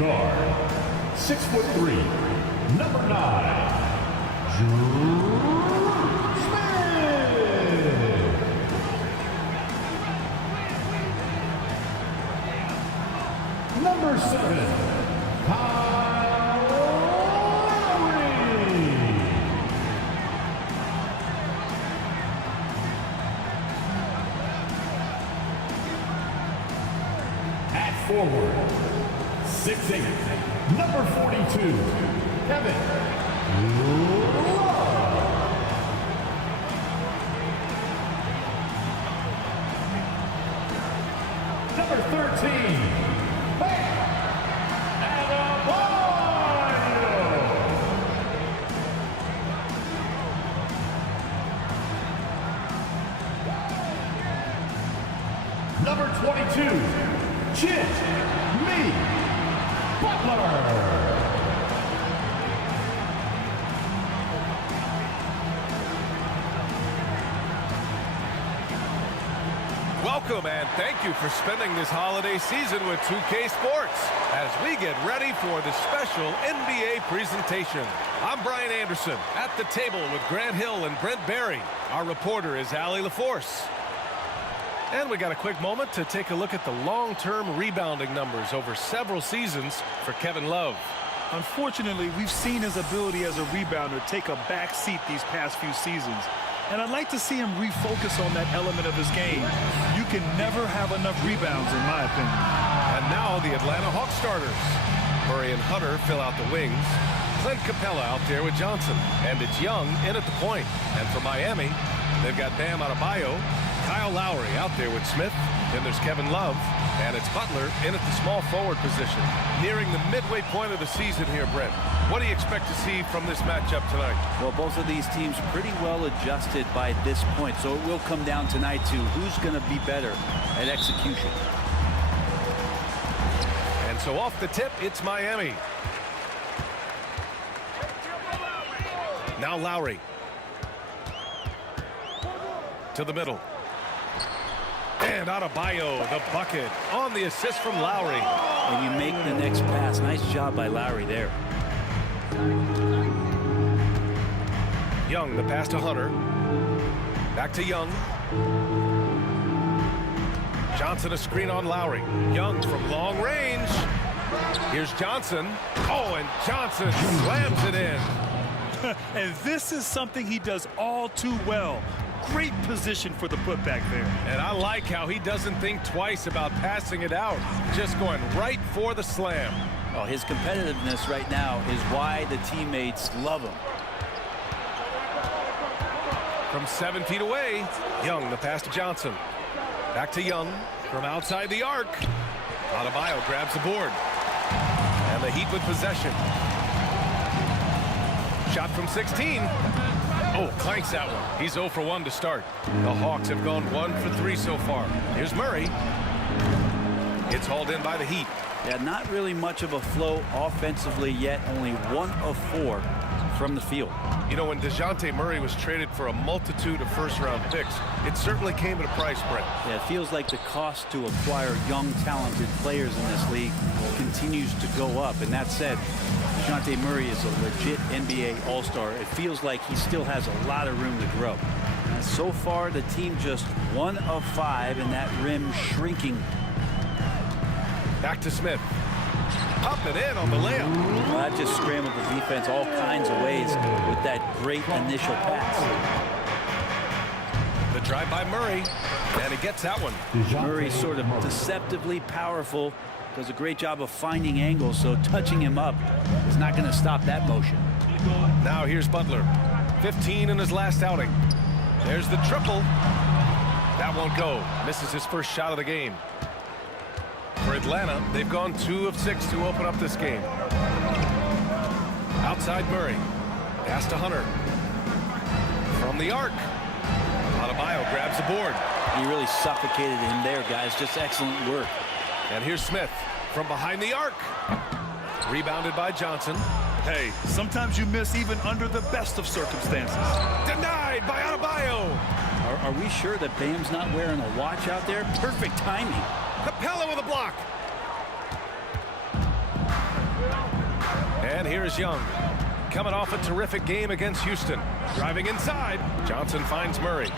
guard, 6'3", number 9, Drew Smith. Number 7, Kyle Lowry. At forward, 6'8", number 42, Kevin Love. Number 13, Bam Adebayo. Number 22, Jimmy Butler. Welcome and thank you for spending this holiday season with 2K Sports as we get ready for the special NBA presentation. I'm Brian Anderson at the table with Grant Hill and Brent Barry. Our reporter is Allie LaForce. And we got a quick moment to take a look at the long-term rebounding numbers over several seasons for Kevin Love. Unfortunately, we've seen his ability as a rebounder take a back seat these past few seasons. And I'd like to see him refocus on that element of his game. You can never have enough rebounds, in my opinion. And now the Atlanta Hawks starters. Murray and Hunter fill out the wings. Clint Capella out there with Johnson. And it's Young in at the point. And for Miami, they've got Bam Adebayo, Kyle Lowry out there with Smith. Then there's Kevin Love. And it's Butler in at the small forward position. Nearing the midway point of the season here, Brent. What do you expect to see from this matchup tonight? Well, both of these teams pretty well adjusted by this point, so it will come down tonight to who's going to be better at execution. And so off the tip, it's Miami. Now Lowry. To the middle. And Adebayo, the bucket, on the assist from Lowry. And you make the next pass. Nice job by Lowry there. Young, the pass to Hunter. Back to Young. Johnson, a screen on Lowry. Young from long range. Here's Johnson. Oh, and Johnson slams it in. And this is something he does all too well. Great position for the putback there. And I like how he doesn't think twice about passing it out. Just going right for the slam. Oh, his competitiveness right now is why the teammates love him. From 7 feet away, Young, the pass to Johnson. Back to Young from outside the arc. Adebayo grabs the board. And the Heat with possession. Shot from 16. Oh, clanks that one. He's 0 for 1 to start. The Hawks have gone 1 for 3 so far. Here's Murray. It's hauled in by the Heat. Yeah, not really much of a flow offensively yet. Only 1 of 4 from the field. You know, when DeJounte Murray was traded for a multitude of first-round picks, it certainly came at a price, Brent. Yeah, it feels like the cost to acquire young, talented players in this league continues to go up. And that said, DeJounte Murray is a legit NBA All-Star. It feels like he still has a lot of room to grow. And so far, the team just 1 of 5, and that rim shrinking. Back to Smith. Up and in on the layup. Well, that just scrambled the defense all kinds of ways with that great initial pass. The drive by Murray, and he gets that one. Murray's sort of deceptively powerful, does a great job of finding angles, so touching him up is not going to stop that motion. Now here's Butler. 15 in his last outing. There's the triple. That won't go. Misses his first shot of the game. For Atlanta, they've gone 2 of 6 to open up this game. Outside Murray. Pass to Hunter. From the arc. Adebayo grabs the board. He really suffocated him there, guys. Just excellent work. And here's Smith from behind the arc. Rebounded by Johnson. Hey, sometimes you miss even under the best of circumstances. Denied by Adebayo. Are we sure that Bam's not wearing a watch out there? Perfect timing. Capella with a block. And here's Young. Coming off a terrific game against Houston. Driving inside. Johnson finds Murray.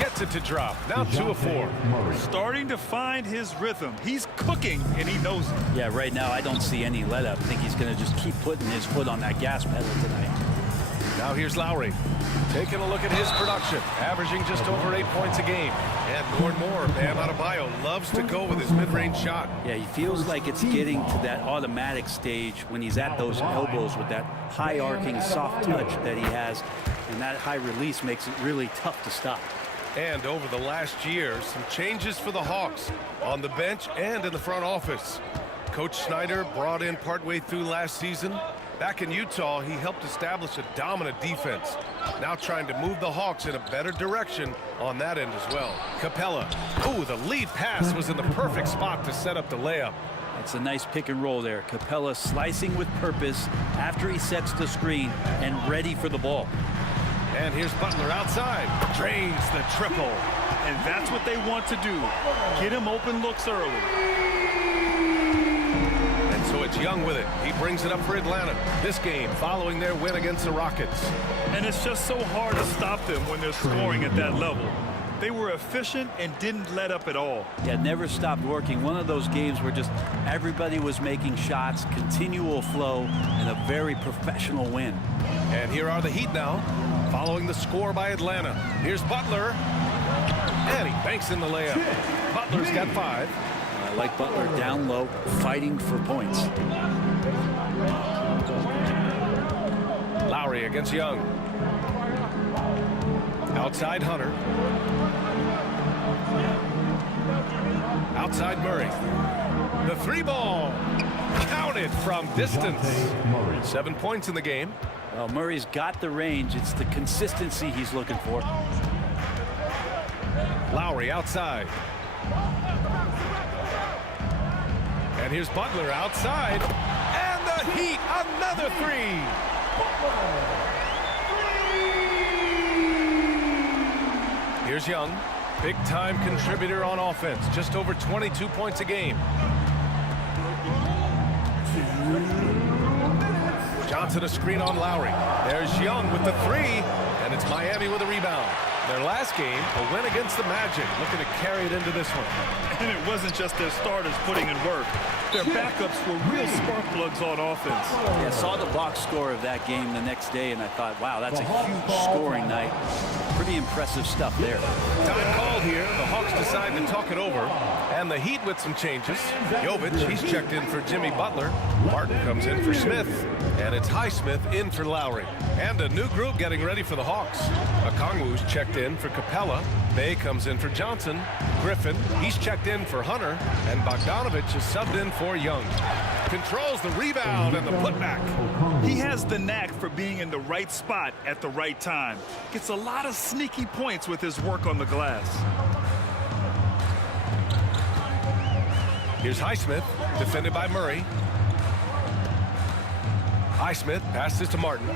Gets it to drop. Now 2 of 4. Starting to find his rhythm. He's cooking, and he knows it. Yeah, right now I don't see any let up. I think he's going to just keep putting his foot on that gas pedal tonight. Now here's Lowry. Taking a look at his production. Averaging just over 8 points a game. And more, Bam Adebayo loves to go with his mid-range shot. Yeah, he feels like it's getting to that automatic stage when he's at those elbows with that high arcing soft touch that he has. And that high release makes it really tough to stop. And over the last year, some changes for the Hawks on the bench and in the front office. Coach Snyder brought in partway through last season. Back in Utah, he helped establish a dominant defense. Now trying to move the Hawks in a better direction on that end as well. Capella. Ooh, the lead pass was in the perfect spot to set up the layup. It's a nice pick and roll there. Capella slicing with purpose after he sets the screen and ready for the ball. And here's Butler outside. Drains the triple. And that's what they want to do. Get him open looks early. And so it's Young with it. He brings it up for Atlanta. This game following their win against the Rockets. And it's just so hard to stop them when they're scoring at that level. They were efficient and didn't let up at all. Yeah, never stopped working. One of those games where just everybody was making shots, continual flow, and a very professional win. And here are the Heat now, following the score by Atlanta. Here's Butler. And he banks in the layup. Butler's got 5. I like Butler down low, fighting for points. Lowry against Young. Outside Hunter. Outside Murray. The 3-ball. Counted from distance. 7 points in the game. Well, Murray's got the range. It's the consistency he's looking for. Lowry outside. And here's Butler outside. And the Heat, another 3. Here's Young, big-time contributor on offense, just over 22 points a game. Johnson a screen on Lowry. There's Young with the 3, and it's Miami with a rebound. Their last game, a win against the Magic, looking to carry it into this one. And it wasn't just their starters putting in work. Their backups were real spark plugs on offense. Yeah, I saw the box score of that game the next day, and I thought, wow, that's a huge scoring night. Pretty impressive stuff there. Time called here. The Hawks decide to talk it over. And the Heat with some changes. Jovic, he's checked in for Jimmy Butler. Martin comes in for Smith. And it's Highsmith in for Lowry. And a new group getting ready for the Hawks. Okongwu's checked in for Capella. Bay comes in for Johnson. Griffin, he's checked in for Hunter. And Bogdanovich is subbed in for Young. Controls the rebound and the putback. He has the knack for being in the right spot at the right time. Gets a lot of sneaky points with his work on the glass. Here's Highsmith, defended by Murray. Highsmith passes to Martin.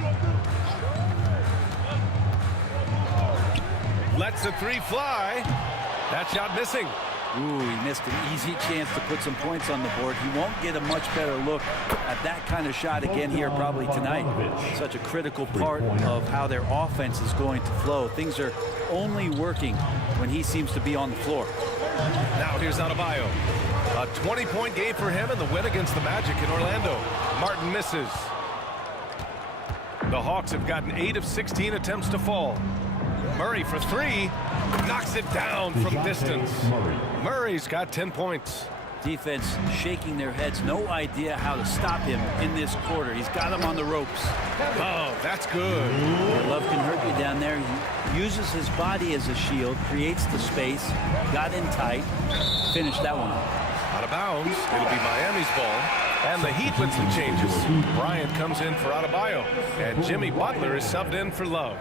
Lets the 3 fly. That shot missing. Ooh, he missed an easy chance to put some points on the board. He won't get a much better look at that kind of shot again here probably tonight. Such a critical part of how their offense is going to flow. Things are only working when he seems to be on the floor. Now here's Adebayo. A 20-point game for him in the win against the Magic in Orlando. Martin misses. The Hawks have gotten 8 of 16 attempts to fall. Murray for 3. Knocks it down from distance. Murray's got 10 points. Defense shaking their heads. No idea how to stop him in this quarter. He's got him on the ropes. Oh, that's good. Love can hurt you down there. He uses his body as a shield, creates the space, got in tight, finished that one up. Out of bounds. It'll be Miami's ball. And the Heat with some changes. Bryant comes in for Adebayo. And Jimmy Butler is subbed in for Love.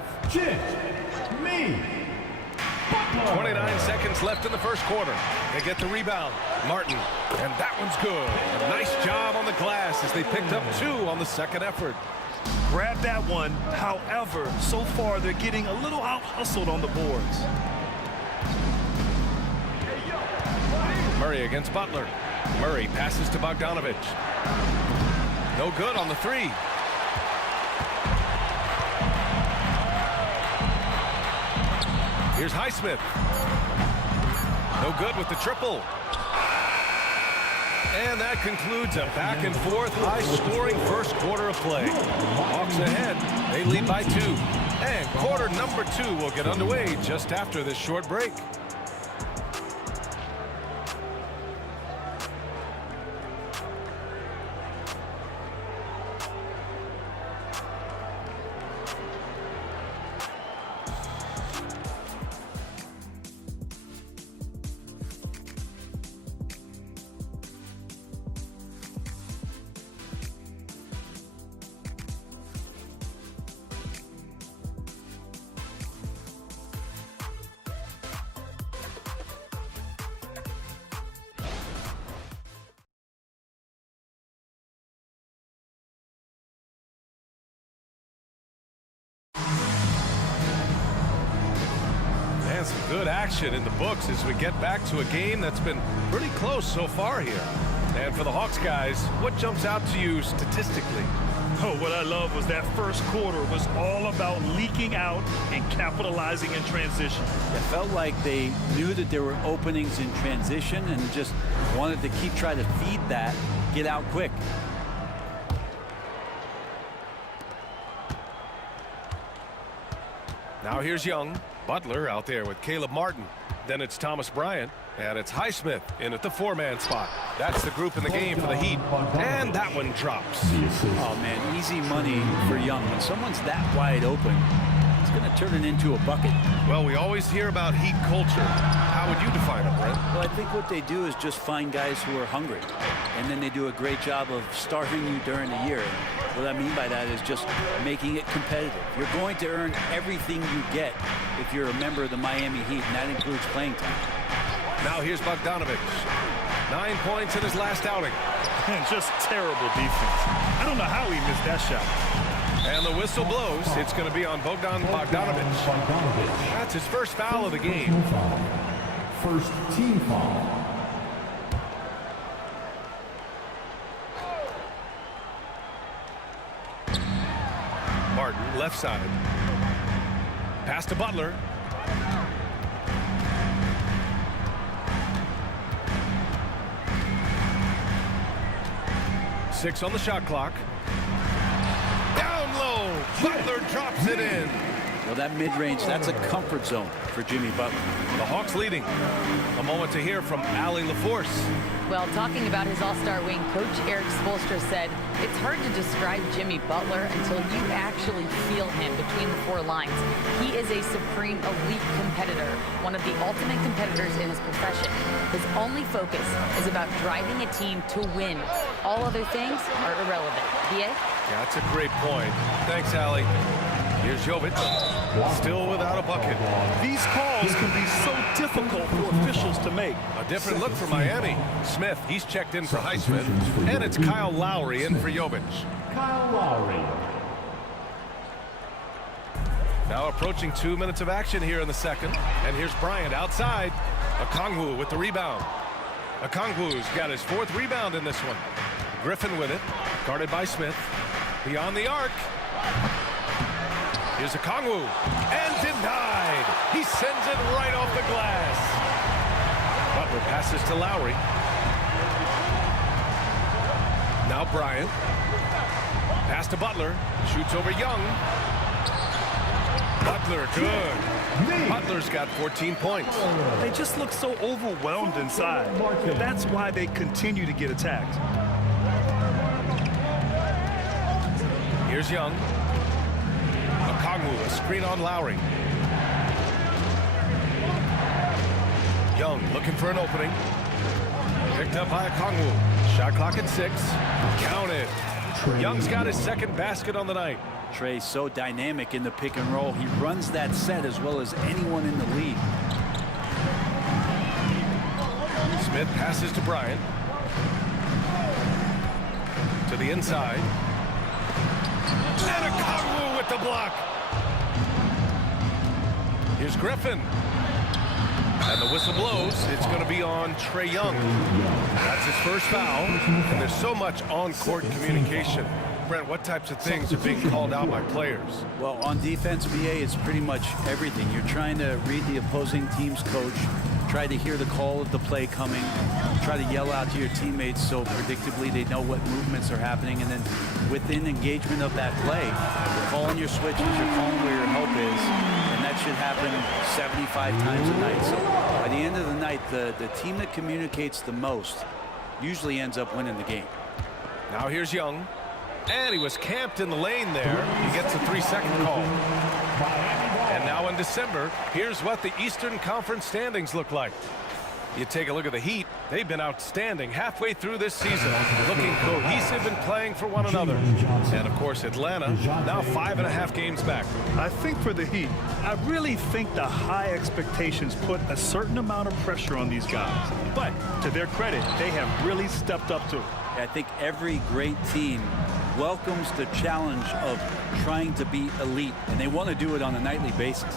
29 seconds left in the first quarter. They get the rebound. Martin. And that one's good. A nice job on the glass as they picked up 2 on the second effort. Grab that one. However, so far they're getting a little out-hustled on the boards. Murray against Butler. Murray passes to Bogdanovich. No good on the three. Here's Highsmith. No good with the triple. And that concludes a back-and-forth, high-scoring first quarter of play. Hawks ahead. They lead by 2. And quarter number 2 will get underway just after this short break. Some good action in the books as we get back to a game that's been pretty close so far here. And for the Hawks guys, what jumps out to you statistically? Oh, what I love was that first quarter was all about leaking out and capitalizing in transition. It felt like they knew that there were openings in transition and just wanted to keep trying to feed that, get out quick. Now here's Young. Butler out there with Caleb Martin. Then it's Thomas Bryant. And it's Highsmith in at the 4-man spot. That's the group in the game for the Heat. And that one drops. Oh, man, easy money for Young. When someone's that wide open, it's going to turn it into a bucket. Well, we always hear about Heat culture. How would you define it, Brent? Well, I think what they do is just find guys who are hungry. And then they do a great job of starving you during the year. What I mean by that is just making it competitive. You're going to earn everything you get if you're a member of the Miami Heat, and that includes playing time. Now here's Bogdanovic. 9 points in his last outing. And just terrible defense. I don't know how he missed that shot. And the whistle blows. It's going to be on Bogdan Bogdanovic. That's his first foul of the game. First team foul. Martin, left side. Pass to Butler. Six on the shot clock. Down low. Butler drops it in. Well, that mid-range, that's a comfort zone for Jimmy Butler. The Hawks leading. A moment to hear from Allie LaForce. Well, talking about his all-star wing, Coach Eric Spoelstra said, it's hard to describe Jimmy Butler until you actually feel him between the 4 lines. He is a supreme elite competitor, one of the ultimate competitors in his profession. His only focus is about driving a team to win. All other things are irrelevant. B.A.? Yeah, that's a great point. Thanks, Allie. Here's Jovic, still without a bucket. These calls can be so difficult for officials to make. A different look for Miami. Smith, he's checked in for Highsmith. And it's Kyle Lowry in for Jovic. Kyle Lowry. Now approaching 2 minutes of action here in the second. And here's Bryant outside. Okongwu with the rebound. Okongwu's got his 4th rebound in this one. Griffin with it, guarded by Smith. Beyond the arc. Here's Okongwu, and denied. He sends it right off the glass. Butler passes to Lowry. Now Bryant. Pass to Butler. Shoots over Young. Butler, good. Butler's got 14 points. They just look so overwhelmed inside. That's why they continue to get attacked. Here's Young. Okongwu, a screen on Lowry. Young looking for an opening. Picked up by Okongwu. Shot clock at 6. Count it. Young's got his 2nd basket on the night. Trey so dynamic in the pick and roll. He runs that set as well as anyone in the league. Smith passes to Bryant. To the inside. And Okongwu with the block. Here's Griffin. And the whistle blows. It's going to be on Trae Young. That's his first foul, and there's so much on-court communication. Brent, what types of things are being called out by players? Well, on defense, BA, it's pretty much everything. You're trying to read the opposing team's coach, try to hear the call of the play coming, try to yell out to your teammates so predictably they know what movements are happening, and then within engagement of that play, you're calling your switches, you're calling where your help is, and that should happen 75 times a night. So by the end of the night, the team that communicates the most usually ends up winning the game. Now here's Young. And he was camped in the lane there. He gets a 3-second call. And now in December, here's what the Eastern Conference standings look like. You take a look at the Heat. They've been outstanding halfway through this season, looking cohesive and playing for one another. And, of course, Atlanta, now 5.5 games back. I think for the Heat, I really think the high expectations put a certain amount of pressure on these guys. But to their credit, they have really stepped up to it. I think every great team welcomes the challenge of trying to be elite, and they want to do it on a nightly basis.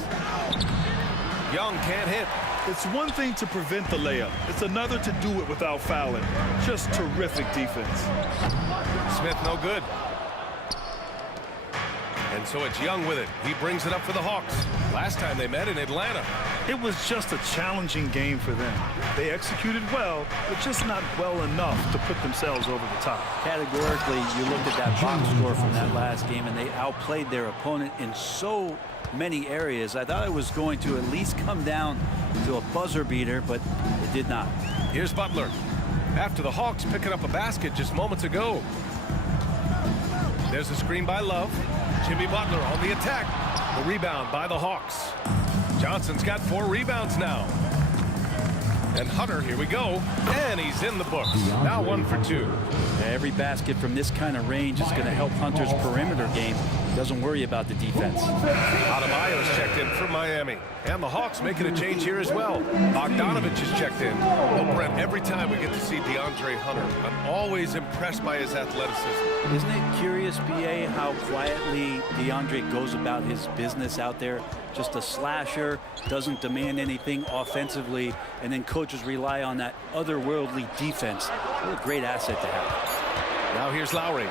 Young can't hit. It's one thing to prevent the layup. It's another to do it without fouling. Just terrific defense. Smith no good. And so it's Young with it. He brings it up for the Hawks. Last time they met in Atlanta. It was just a challenging game for them. They executed well, but just not well enough to put themselves over the top. Categorically, you looked at that box score from that last game, and they outplayed their opponent in so many areas. I thought it was going to at least come down to a buzzer beater, but it did not. Here's Butler. After the Hawks picking up a basket just moments ago. There's a screen by Love. Jimmy Butler on the attack. The rebound by the Hawks. Johnson's got 4 rebounds now. And Hunter, here we go. And he's in the books. Now 1 for 2. Every basket from this kind of range is going to help Hunter's perimeter game. Doesn't worry about the defense. Adebayo's checked in for Miami. And the Hawks making a change here as well. Bogdanovich is checked in. Well, Brent, every time we get to see DeAndre Hunter, I'm always impressed by his athleticism. Isn't it curious, BA, how quietly DeAndre goes about his business out there? Just a slasher, doesn't demand anything offensively, and then coaches rely on that otherworldly defense. What a great asset to have. Now here's Lowry.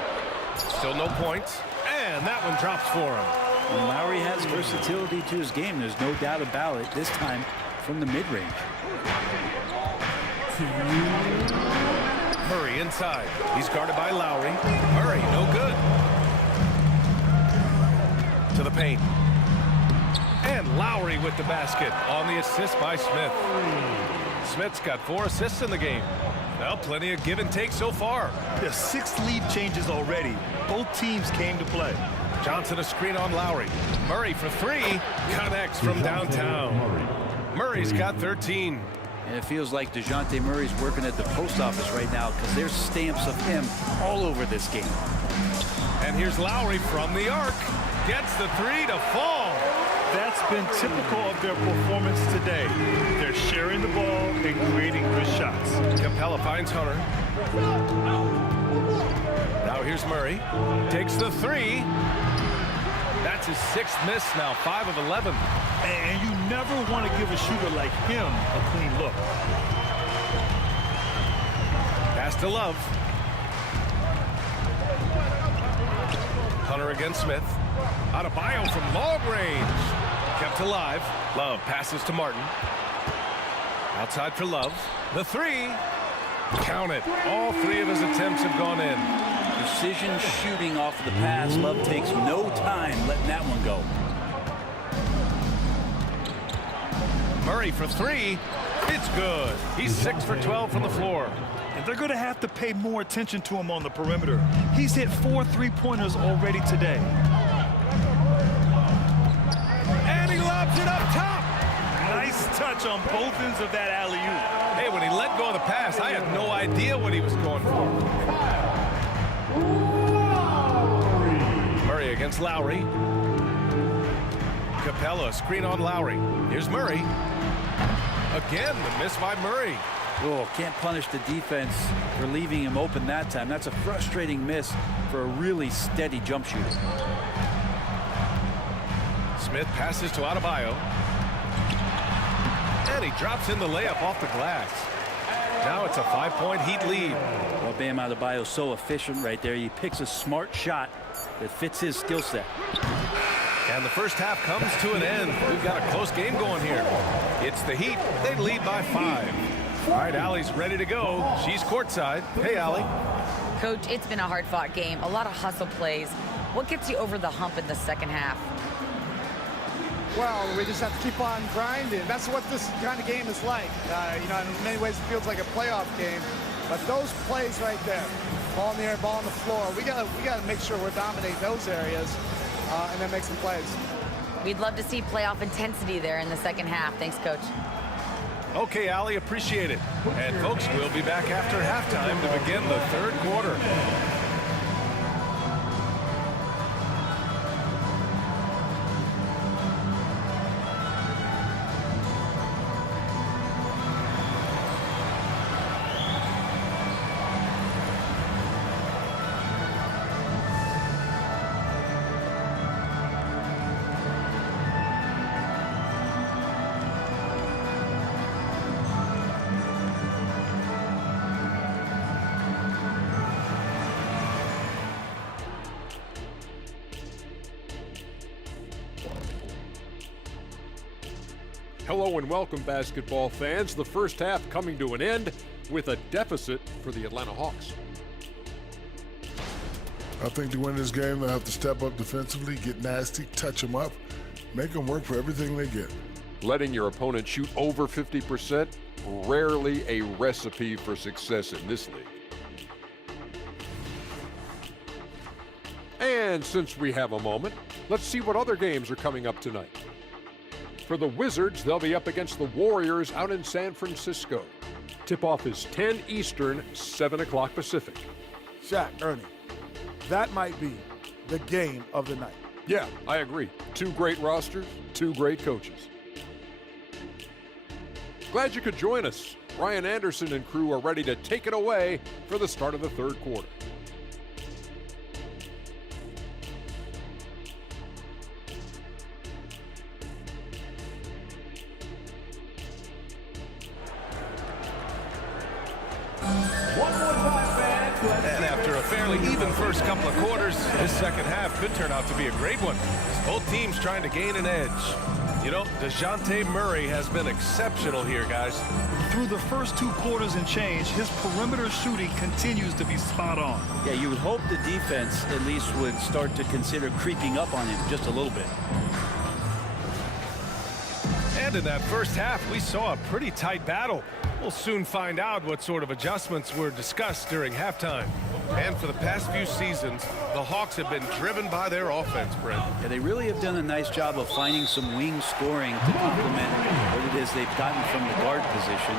Still no points. And that one drops for him. And Lowry has versatility to his game. There's no doubt about it. This time from the mid-range. Murray inside. He's guarded by Lowry. Murray, no good. To the paint. And Lowry with the basket on the assist by Smith. Smith's got 4 assists in the game. Well, plenty of give and take so far. There's 6 lead changes already. Both teams came to play. Johnson a screen on Lowry. Murray for 3. Connects from downtown. Murray's got 13. And it feels like DeJounte Murray's working at the post office right now because there's stamps of him all over this game. And here's Lowry from the arc. Gets the 3 to fall. That's been typical of their performance today. They're sharing the ball and creating good shots. Capella finds Hunter. Now here's Murray. Takes the 3. That's his 6th miss now, 5 of 11. And you never want to give a shooter like him a clean look. Pass to Love. Hunter against Smith. Adebayo from long range. Kept alive. Love passes to Martin. Outside for Love. The 3. Count it. All 3 of his attempts have gone in. Precision shooting off of the pass. Love takes no time letting that one go. Murray for 3. It's good. He's 6 for 12 from the floor. And they're going to have to pay more attention to him on the perimeter. He's hit 4 3-pointers already today. And he lobs it up top. Nice touch on both ends of that alley-oop. Hey, when he let go of the pass, I had no idea what he was going for. Murray against Lowry. Capella, screen on Lowry. Here's Murray. Again, the miss by Murray. Oh, can't punish the defense for leaving him open that time. That's a frustrating miss for a really steady jump shooter. Smith passes to Adebayo. And he drops in the layup off the glass. Now it's a 5-point Heat lead. Well, Bam Adebayo is so efficient right there. He picks a smart shot that fits his skill set. And the first half comes to an end. We've got a close game going here. It's the Heat. They lead by 5. All right, Allie's ready to go. She's courtside. Hey, Allie. Coach, it's been a hard-fought game. A lot of hustle plays. What gets you over the hump in the second half? Well, we just have to keep on grinding. That's what this kind of game is like. You know, in many ways it feels like a playoff game. But those plays right there, ball in the air, ball on the floor, we gotta make sure we're dominating those areas and then make some plays. We'd love to see playoff intensity there in the second half. Thanks, Coach. Okay, Allie, appreciate it. And folks, we'll be back after halftime to begin the third quarter. Hello and welcome, basketball fans. The first half coming to an end with a deficit for the Atlanta Hawks. I think to win this game, they'll have to step up defensively, get nasty, touch them up, make them work for everything they get. Letting your opponent shoot over 50%, rarely a recipe for success in this league. And since we have a moment, let's see what other games are coming up tonight. For the Wizards, they'll be up against the Warriors out in San Francisco. Tip-off is 10 Eastern, 7 o'clock Pacific. Shaq, Ernie, that might be the game of the night. Yeah, I agree. 2 great rosters, 2 great coaches. Glad you could join us. Ryan Anderson and crew are ready to take it away for the start of the third quarter. And after a fairly even first couple of quarters, this second half could turn out to be a great one. Both teams trying to gain an edge. You know, DeJounte Murray has been exceptional here, guys. Through the first 2 quarters and change, his perimeter shooting continues to be spot on. Yeah, you would hope the defense at least would start to consider creeping up on him just a little bit. And in that first half, we saw a pretty tight battle. We'll soon find out what sort of adjustments were discussed during halftime. And for the past few seasons, the Hawks have been driven by their offense, Brent. Yeah, they really have done a nice job of finding some wing scoring to complement what it is they've gotten from the guard position,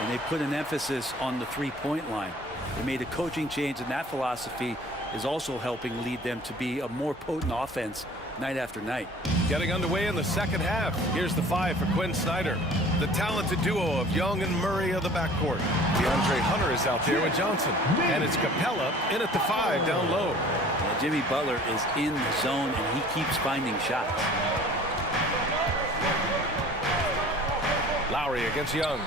and they put an emphasis on the three-point line. They made a coaching change, and that philosophy is also helping lead them to be a more potent offense night after night. Getting underway in the second half. Here's the 5 for Quinn Snyder. The talented duo of Young and Murray of the backcourt. DeAndre Hunter is out there with Johnson. And it's Capella in at the 5 down low. Yeah, Jimmy Butler is in the zone, and he keeps finding shots. Lowry against Young.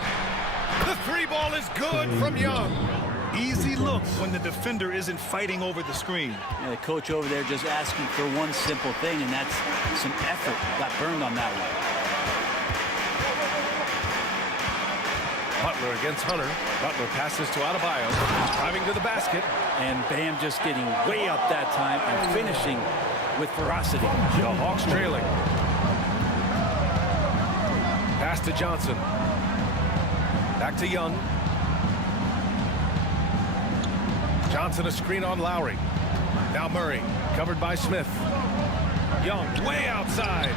The 3 ball is good from Young. Easy look when the defender isn't fighting over the screen. Yeah, the coach over there just asking for one simple thing, and that's some effort. Got burned on that one. Butler against Hunter. Butler passes to Adebayo. Driving to the basket. And Bam just getting way up that time and finishing with ferocity. The Hawks trailing. Pass to Johnson. Back to Young. Johnson a screen on Lowry. Now Murray, covered by Smith. Young, way outside.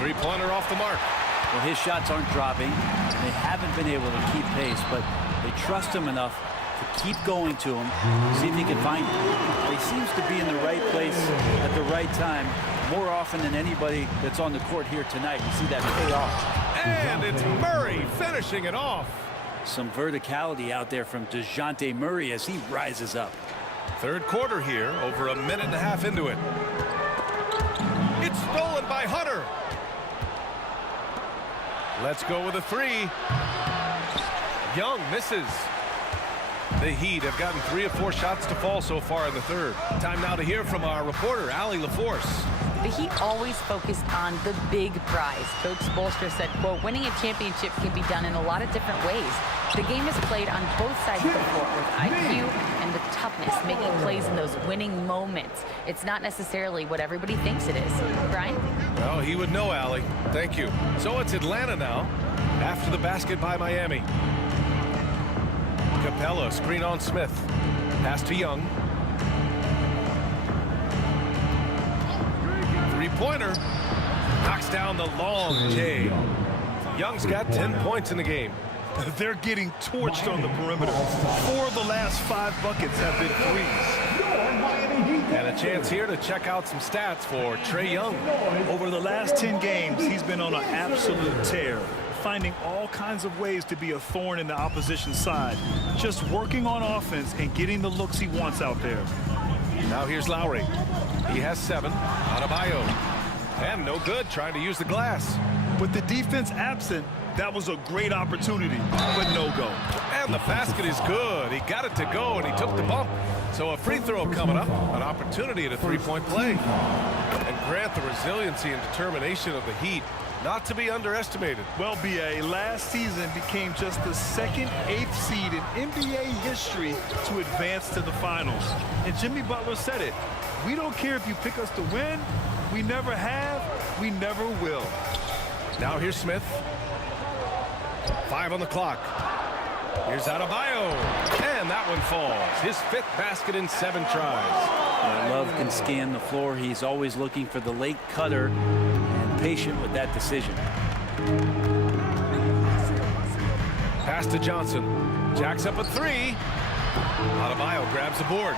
3-pointer off the mark. Well, his shots aren't dropping. They haven't been able to keep pace, but they trust him enough to keep going to him, see if he can find it. He seems to be in the right place at the right time more often than anybody that's on the court here tonight. You see that pay off. And it's Murray finishing it off. Some verticality out there from DeJounte Murray as he rises up. Third quarter here, over a minute and a half into it. It's stolen by Hunter. Let's go with a 3. Young misses. The Heat have gotten 3 of 4 shots to fall so far in the third. Time now to hear from our reporter, Allie LaForce. The Heat always focused on the big prize. Coach Spoelstra said, quote, winning a championship can be done in a lot of different ways. The game is played on both sides of the floor with IQ and the toughness, making plays in those winning moments. It's not necessarily what everybody thinks it is. Brian? Well, he would know, Allie. Thank you. So it's Atlanta now, after the basket by Miami. Capella, screen on Smith. Pass to Young. Three-pointer. Knocks down the long J. Young's got 10 points in the game. They're getting torched on the perimeter. 4 of the last 5 buckets have been threes. And a chance here to check out some stats for Trae Young. Over the last 10 games, he's been on an absolute tear, finding all kinds of ways to be a thorn in the opposition's side, just working on offense and getting the looks he wants out there. Now here's Lowry. He has 7. Adebayo. And no good, trying to use the glass. With the defense absent, that was a great opportunity, but no go. And the basket is good. He got it to go, and he took the bump. So a free throw coming up, an opportunity at a three-point play. And Grant, the resiliency and determination of the Heat, not to be underestimated. Well, B.A., last season became just the 2nd 8th seed in NBA history to advance to the finals. And Jimmy Butler said it. We don't care if you pick us to win. We never have. We never will. Now here's Smith. 5 on the clock. Here's Adebayo. And that one falls. His 5th basket in 7 tries. Love can scan the floor. He's always looking for the late cutter and patient with that decision. Pass to Johnson. Jacks up a 3. Adebayo grabs the board.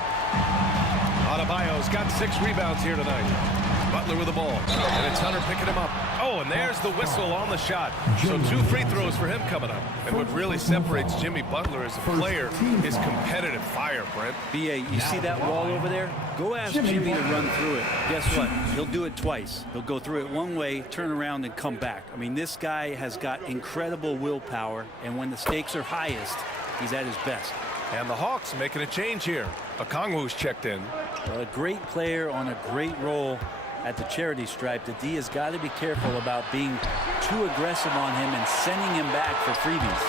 Adebayo's got 6 rebounds here tonight. Butler with the ball. And it's Hunter picking him up. Oh, and there's the whistle on the shot. So 2 free throws for him coming up. And what really separates Jimmy Butler as a player is competitive fire, Brent. B.A., you see that wall over there? Go ask Jimmy to run through it. Guess what? He'll do it twice. He'll go through it one way, turn around, and come back. I mean, this guy has got incredible willpower, and when the stakes are highest, he's at his best. And the Hawks making a change here. Okongwu's checked in. Well, a great player on a great role at the charity stripe. The D has got to be careful about being too aggressive on him and sending him back for freebies.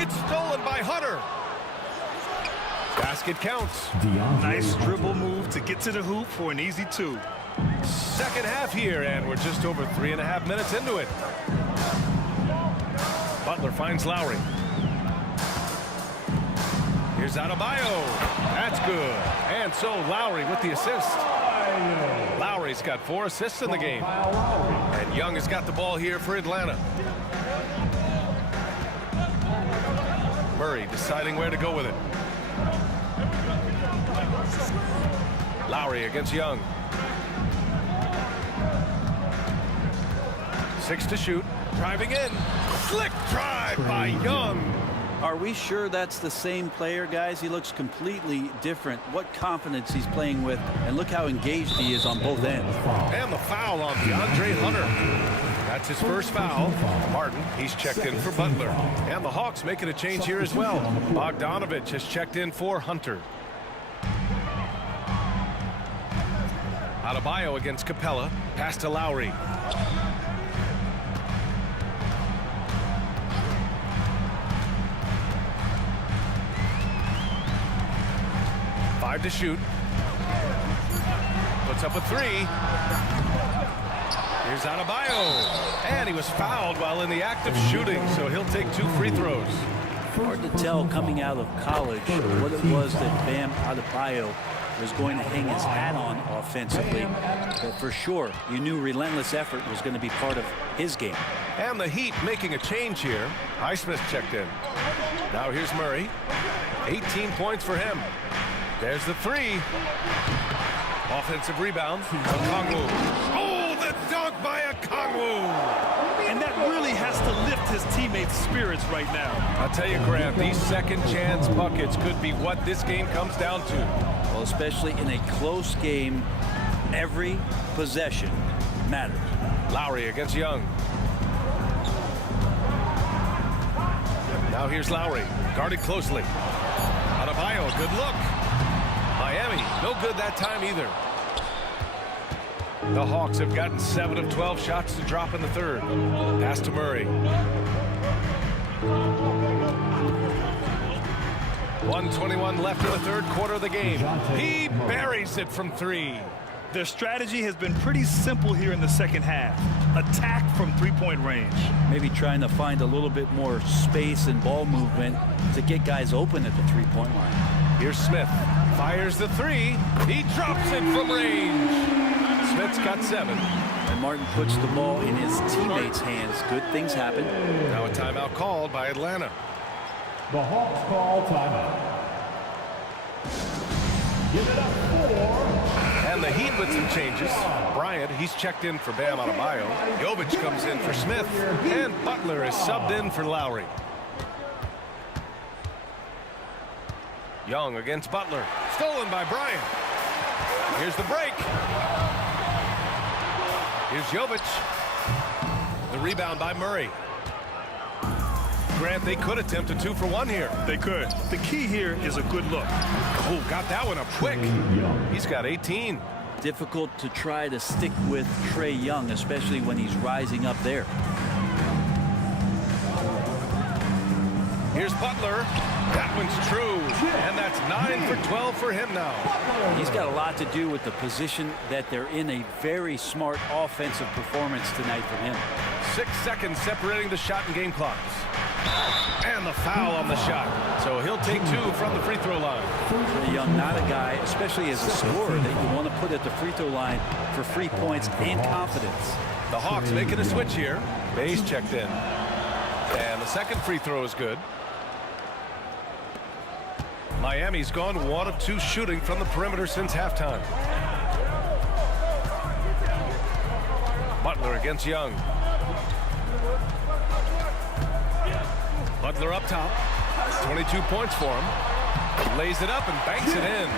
It's stolen by Hunter. Basket counts. Nice dribble move to get to the hoop for an easy 2. Second half here, and we're just over 3.5 minutes into it. Butler finds Lowry. Here's Adebayo. That's good. And so Lowry with the assist. Lowry's got 4 assists in the game. And Young has got the ball here for Atlanta. Murray deciding where to go with it. Lowry against Young. 6 to shoot. Driving in. Slick drive by Young. Are we sure that's the same player, guys? He looks completely different. What confidence he's playing with, and look how engaged he is on both ends. And the foul on DeAndre Hunter. That's his first foul. Martin, he's checked in for Butler. And the Hawks making a change here as well. Bogdanovich has checked in for Hunter. Adebayo against Capella. Pass to Lowry. To shoot. Puts up a 3. Here's Adebayo. And he was fouled while in the act of shooting, so he'll take 2 free throws. Hard to tell coming out of college what it was that Bam Adebayo was going to hang his hat on offensively. But for sure, you knew relentless effort was going to be part of his game. And the Heat making a change here. Highsmith checked in. Now here's Murray. 18 points for him. There's the 3. Offensive rebound. Okongwu. Oh, the dunk by Okongwu. And that really has to lift his teammates' spirits right now. I'll tell you, Grant, these second chance buckets could be what this game comes down to. Well, especially in a close game, every possession matters. Lowry against Young. Now Now here's Lowry, guarded closely. Adebayo, good look. Miami, no good that time either. The Hawks have gotten 7 of 12 shots to drop in the third. Pass to Murray. 1:21 left in the third quarter of the game. He buries it from 3. Their strategy has been pretty simple here in the second half. Attack from three-point range. Maybe trying to find a little bit more space and ball movement to get guys open at the three-point line. Here's Smith. Fires the 3. He drops it from range. Smith's got 7. And Martin puts the ball in his teammates' hands. Good things happen. Now a timeout called by Atlanta. The Hawks call timeout. Give it up for... And the Heat with some changes. Bryant, he's checked in for Bam Adebayo. Jovic comes in for Smith. And Butler is subbed in for Lowry. Young against Butler. Stolen by Bryant. Here's the break. Here's Jovic. The rebound by Murray. Grant, they could attempt a 2 for 1 here. They could. The key here is a good look. Oh, got that one up quick. He's got 18. Difficult to try to stick with Trae Young, especially when he's rising up there. Here's Butler. That one's true. And that's 9 for 12 for him now. He's got a lot to do with the position that they're in. A very smart offensive performance tonight from him. 6 seconds separating the shot and game clocks. And the foul on the shot. So he'll take 2 from the free throw line. Trae Young, not a guy, especially as a scorer, that you want to put at the free throw line for free points and confidence. The Hawks making a switch here. Bayes checked in. And the second free throw is good. Miami's gone 1 of 2 shooting from the perimeter since halftime. Butler against Young. Butler up top. 22 points for him. Lays it up and banks it in.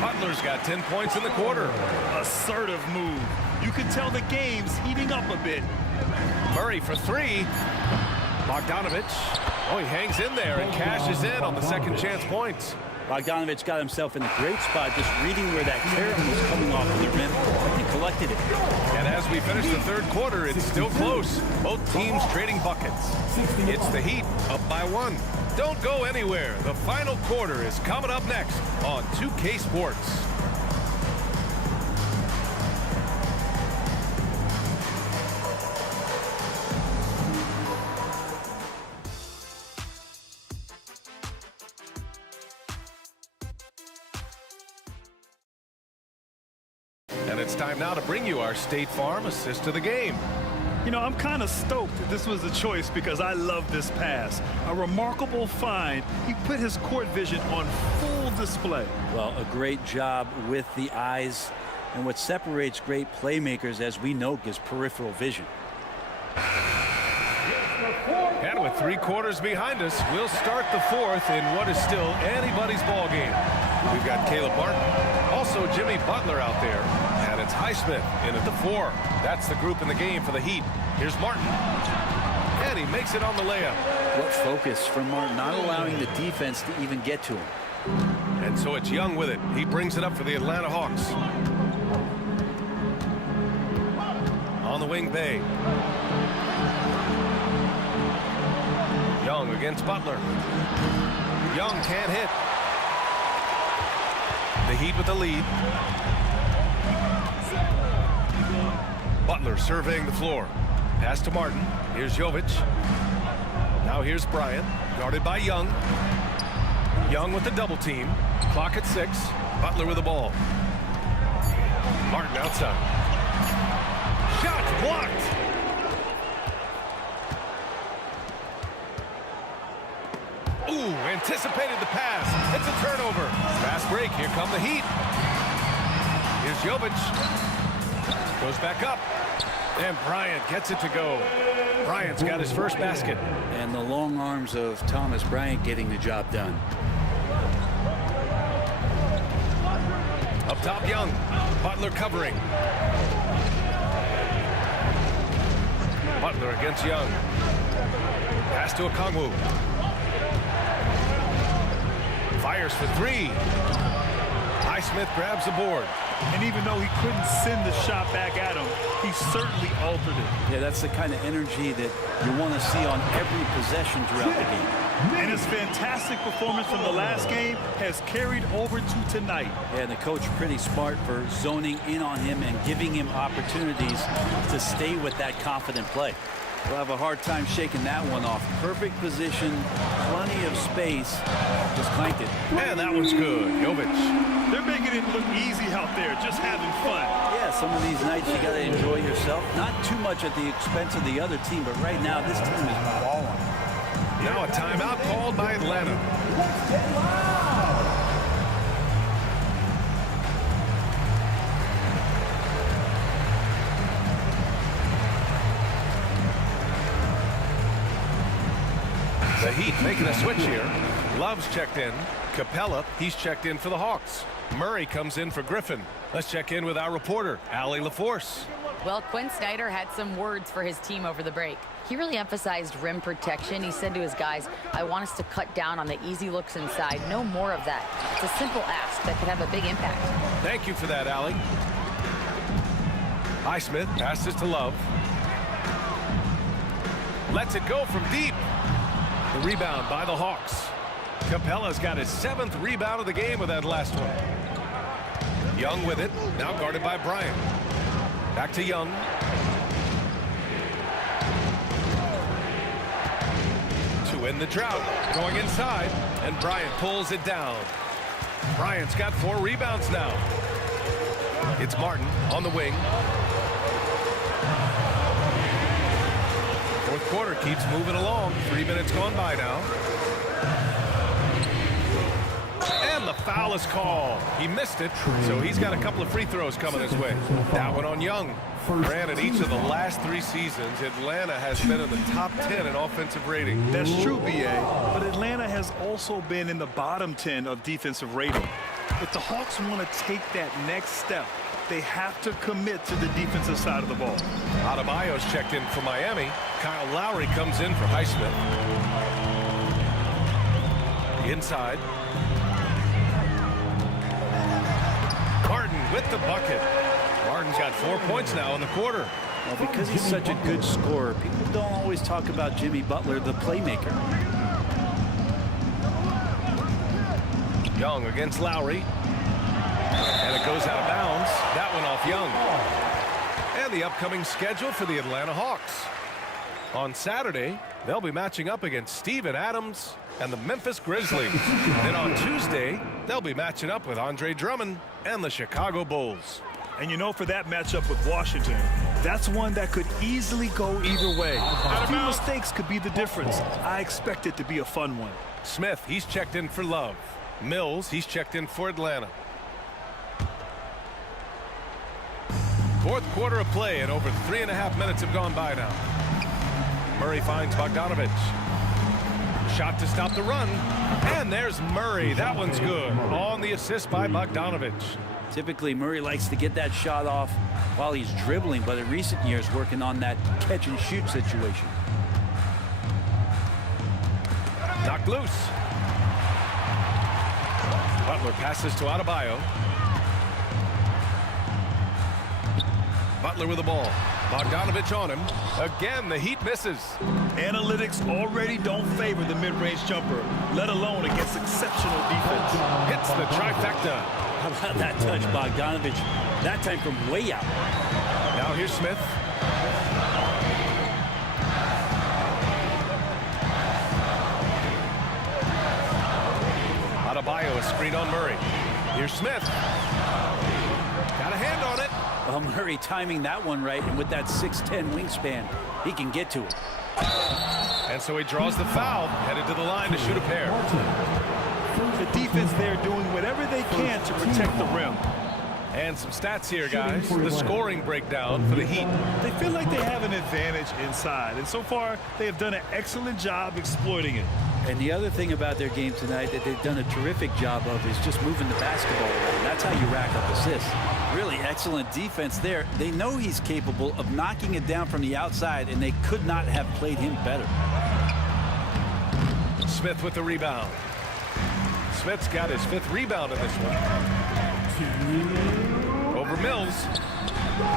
Butler's got 10 points in the quarter. Assertive move. You can tell the game's heating up a bit. Murray for 3. Bogdanovic. Oh, he hangs in there and cashes in on the second chance points. Bogdanovic got himself in a great spot, just reading where that carom was coming off of the rim and collected it. And as we finish the third quarter, it's still close. Both teams trading buckets. It's the Heat up by 1. Don't go anywhere. The final quarter is coming up next on 2K Sports. It's time now to bring you our State Farm assist of the game. You know, I'm kind of stoked that this was a choice because I love this pass. A remarkable find. He put his court vision on full display. Well, a great job with the eyes. And what separates great playmakers, as we know, is peripheral vision. And with 3 quarters behind us, we'll start the fourth in what is still anybody's ball game. We've got Caleb Martin, also Jimmy Butler out there, and it's Highsmith in at the 4. That's the group in the game for the Heat. Here's Martin, and he makes it on the layup. What focus from Martin, not allowing the defense to even get to him. And so it's Young with it. He brings it up for the Atlanta Hawks. On the wing, Bay. Young against Butler. Young can't hit. The Heat with the lead. Butler surveying the floor. Pass to Martin. Here's Jovic. Now here's Bryant, guarded by Young. Young with the double team. Clock at 6. Butler with the ball. Martin outside. Shot blocked. Ooh, anticipated the pass. It's a turnover. Fast break. Here come the Heat. Here's Jovic. Goes back up. And Bryant gets it to go. Bryant's got his first basket. And the long arms of Thomas Bryant getting the job done. Up top, Young. Butler covering. Butler against Young. Pass to Okongwu. fires for three. Highsmith grabs the board. And even though he couldn't send the shot back at him, he certainly altered it. Yeah, that's the kind of energy that you want to see on every possession throughout the game. And his fantastic performance from the last game has carried over to tonight. Yeah, and the coach pretty smart for zoning in on him and giving him opportunities to stay with that confident play. We'll have a hard time shaking that one off. Perfect position, plenty of space. Just clanked it. And that one's good. Jovic. They're making it look easy out there, just having fun. Yeah, some of these nights you got to enjoy yourself. Not too much at the expense of the other team, but right now this team is balling. Now a timeout called by Atlanta. The Heat making a switch here. Love's checked in. Capella, he's checked in for the Hawks. Murray comes in for Griffin. Let's check in with our reporter, Allie LaForce. Well, Quinn Snyder had some words for his team over the break. He really emphasized rim protection. He said to his guys, I want us to cut down on the easy looks inside. No more of that. It's a simple ask that could have a big impact. Thank you for that, Allie. Highsmith passes to Love. Lets it go from deep. The rebound by the Hawks. Capella's got his 7th rebound of the game with that last one. Young with it, now guarded by Bryant. Back to Young. To end the drought, going inside, and Bryant pulls it down. Bryant's got 4 rebounds now. It's Martin on the wing. Fourth quarter keeps moving along. 3 minutes gone by now. And the foul is called. He missed it, so he's got a couple of free throws coming his way. That one on Young. Granted, each of the last 3 seasons, Atlanta has been in the top 10 in offensive rating. That's true, B.A., but Atlanta has also been in the bottom 10 of defensive rating. If the Hawks want to take that next step, they have to commit to the defensive side of the ball. Adebayo's checked in for Miami. Kyle Lowry comes in for Highsmith. Inside. Martin with the bucket. Martin's got 4 points now in the quarter. Well, because he's such a good scorer, people don't always talk about Jimmy Butler, the playmaker. Young against Lowry. And it goes out of bounds. That one off Young. And the upcoming schedule for the Atlanta Hawks. On Saturday, they'll be matching up against Steven Adams and the Memphis Grizzlies. Then on Tuesday, they'll be matching up with Andre Drummond and the Chicago Bulls. And you know, for that matchup with Washington, that's one that could easily go either way. A few mistakes could be the difference. I expect it to be a fun one. Smith, he's checked in for Love. Mills, he's checked in for Atlanta. Fourth quarter of play, and over 3.5 minutes have gone by now. Murray finds Bogdanovich. Shot to stop the run. And there's Murray. That one's good. On the assist by Bogdanovich. Typically, Murray likes to get that shot off while he's dribbling, but in recent years, working on that catch-and-shoot situation. Knocked loose. Butler passes to Adebayo. Butler with the ball. Bogdanovich on him. Again, the Heat misses. Analytics already don't favor the mid-range jumper, let alone against exceptional defense. Hits the trifecta. How about that touch, Bogdanovich? That time from way out. Now here's Smith. Adebayo, a screen on Murray. Here's Smith. Got a hand on it. Well, Murray timing that one right, and with that 6'10" wingspan, he can get to it. And so he draws the foul, headed to the line to shoot a pair. The defense there doing whatever they can to protect the rim. And some stats here, guys. The scoring breakdown for the Heat. They feel like they have an advantage inside, and so far they have done an excellent job exploiting it. And the other thing about their game tonight that they've done a terrific job of is just moving the basketball around. That's how you rack up assists. Really excellent defense there. They know he's capable of knocking it down from the outside, and they could not have played him better. Smith with the rebound. Smith's got his 5th rebound in this one. Over Mills.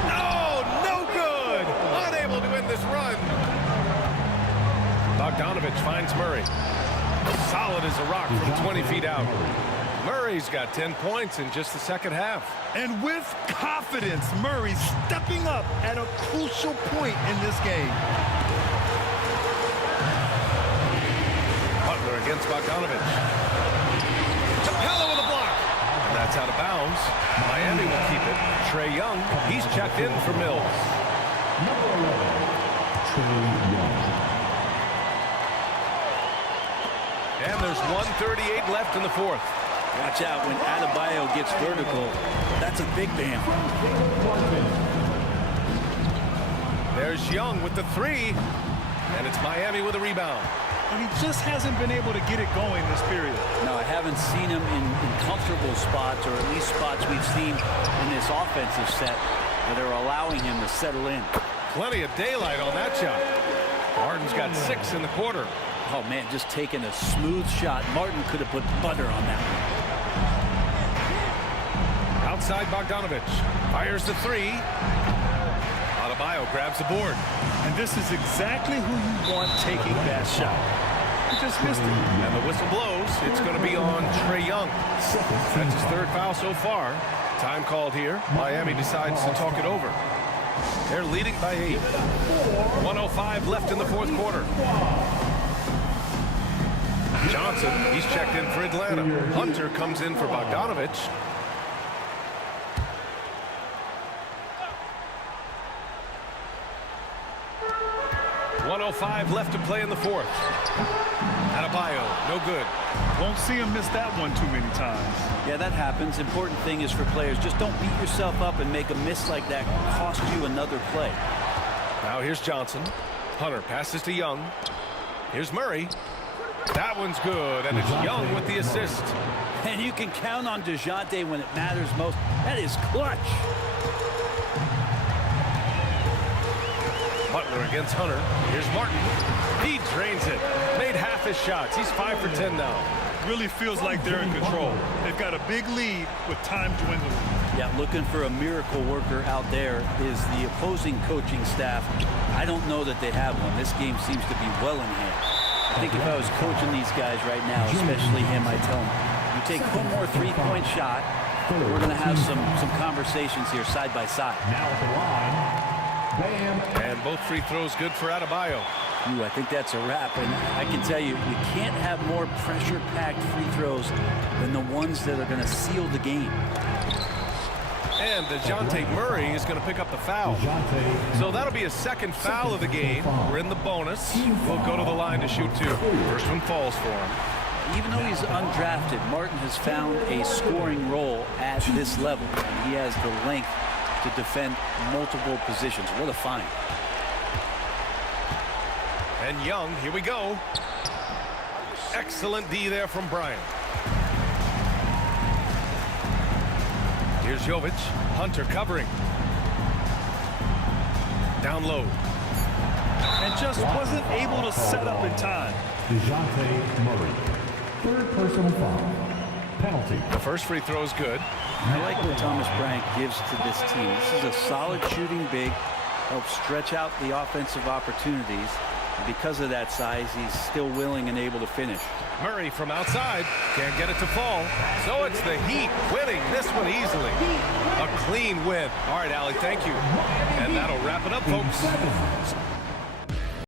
Oh, no good! Unable to win this run. Bogdanovich finds Murray. Solid as a rock from 20 feet out. Murray's got 10 points in just the second half. And with confidence, Murray stepping up at a crucial point in this game. Butler against Bogdanovich. Capella with a block. And that's out of bounds. Miami will keep it. Trae Young, he's checked in for Mills. Number 11, Trae Young. And there's 1:38 left in the 4th. Watch out when Adebayo gets vertical. That's a big bam. There's Young with the 3. And it's Miami with a rebound. And he just hasn't been able to get it going this period. No, I haven't seen him in comfortable spots, or at least spots we've seen in this offensive set that are allowing him to settle in. Plenty of daylight on that shot. Martin's got 6 in the quarter. Oh, man, just taking a smooth shot. Martin could have put butter on that one. Outside Bogdanovich. Fires the 3. Adebayo grabs the board. And this is exactly who you want taking that shot. He just missed it. And the whistle blows. It's going to be on Trae Young. That's his 3rd foul so far. Time called here. Miami decides to talk it over. They're leading by 8. 1:05 left in the 4th quarter. Johnson, he's checked in for Atlanta. Hunter comes in for Bogdanovich. .105 left to play in the 4th. Adebayo, no good. Won't see him miss that one too many times. Yeah, that happens. Important thing is for players, just don't beat yourself up and make a miss like that cost you another play. Now here's Johnson. Hunter passes to Young. Here's Murray. That one's good, and it's Young with the assist. And you can count on DeJounte when it matters most. That is clutch. Butler against Hunter. Here's Martin. He drains it. Made half his shots. He's 5 for 10 now. Really feels like they're in control. They've got a big lead with time dwindling. Yeah, looking for a miracle worker out there is the opposing coaching staff. I don't know that they have one. This game seems to be well in hand. I think if I was coaching these guys right now, especially him, I'd tell him, you take one more 3-point shot, we're going to have some conversations here side by side. Now at the line, Bam. And both free throws good for Adebayo. Ooh, I think that's a wrap, and I can tell you, you can't have more pressure-packed free throws than the ones that are going to seal the game. And DeJounte Murray is going to pick up the foul. So that'll be a 2nd foul of the game. We're in the bonus. We'll go to the line to shoot 2. First one falls for him. Even though he's undrafted, Martin has found a scoring role at this level. And he has the length to defend multiple positions. What a find. And Young, here we go. Excellent D there from Bryant. Here's Jovic. Hunter covering. Down low. And just wasn't able to set up in time. DeJounte Murray. 3rd personal foul. Penalty. The first free throw is good. I like what Thomas Bryant gives to this team. This is a solid shooting big, helps stretch out the offensive opportunities. And because of that size, he's still willing and able to finish. Murray from outside. Can't get it to fall. So it's the Heat winning this one easily. A clean win. All right, Allie, thank you. And that'll wrap it up, folks.